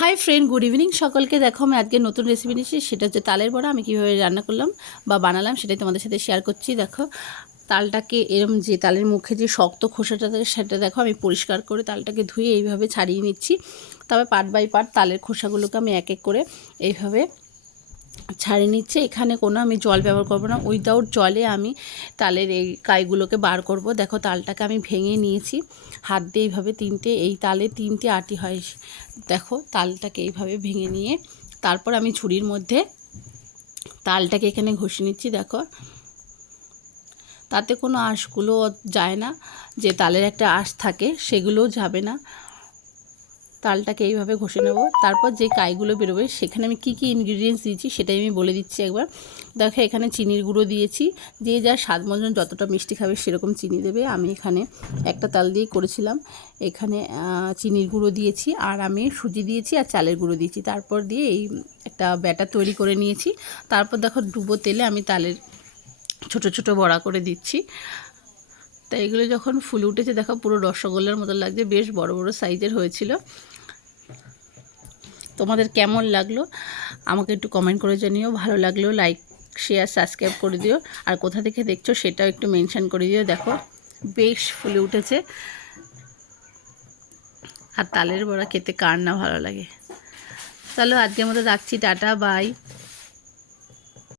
Hi friend, good evening সকলকে। দেখো, আমি আজকে নতুন রেসিপি নিয়েছি, সেটা হচ্ছে তালের বড়া। আমি কীভাবে রান্না করলাম বা বানালাম সেটাই তোমাদের সাথে শেয়ার করছি। দেখো, তালটাকে এরম যে তালের মুখে যে শক্ত খোসাটা থাকে সেটা দেখো আমি পরিষ্কার করে তালটাকে ধুয়ে এইভাবে ছাড়িয়ে নিচ্ছি। তবে পার্ট বাই পার্ট তালের খোসাগুলোকে আমি এক এক করে এইভাবে ছাড়িয়ে নিচ্ছে। এখানে কোনো আমি জল ব্যবহার করব না, উইদাউট জলে আমি তালের এই কাইগুলোকে বার করব। দেখো, তালটাকে আমি ভেঙে নিয়েছি হাত দিয়ে এইভাবে। এই তালে তিনটে আটি হয়। দেখো, তালটাকে এইভাবে ভেঙে নিয়ে তারপর আমি ছুরির মধ্যে তালটাকে এখানে ঘষে নিচ্ছি। দেখো, তাতে কোনো আঁশগুলো যায় না, যে তালের একটা আঁশ থাকে সেগুলোও যাবে না। তালটাকে এইভাবে ঘষে নেব। তারপর যে কাইগুলো বেরোবে সেখানে আমি কি কি ইনগ্রিডিয়েন্টস দিয়েছি সেটাই আমি বলে দিচ্ছি একবার। দেখো, এখানে চিনির গুঁড়ো দিয়েছি, যে যার স্বাদ মতন যতটা মিষ্টি খাবে সেরকম চিনি দেবে। আমি এখানে একটা তাল দিয়ে করেছিলাম। এখানে চিনির গুঁড়ো দিয়েছি, আর আমি সুজি দিয়েছি আর চালের গুঁড়ো দিয়েছি। তারপর দিয়ে এই একটা ব্যাটার তৈরি করে নিয়েছি। তারপর দেখো, ডুবো তেলে আমি তালের ছোট ছোট বড়া করে দিচ্ছি। তাই এগুলো যখন ফুলে উঠেছে, দেখো পুরো রসগোল্লার মতো লাগছে, বেশ বড় বড় সাইজের হয়েছিল। তোমাদের কেমন লাগলো আমাকে একটু কমেন্ট করে জানিও। ভালো লাগলেও লাইক, শেয়ার, সাবস্ক্রাইব করে দিও। আর কোথা থেকে দেখছো সেটাও একটু মেনশন করে দিও। দেখো, বেশ ফুলে উঠেছে। আর তালের বড়া খেতে কার না ভালো লাগে। চলো, আজকের মতো রাখছি। Tata, by.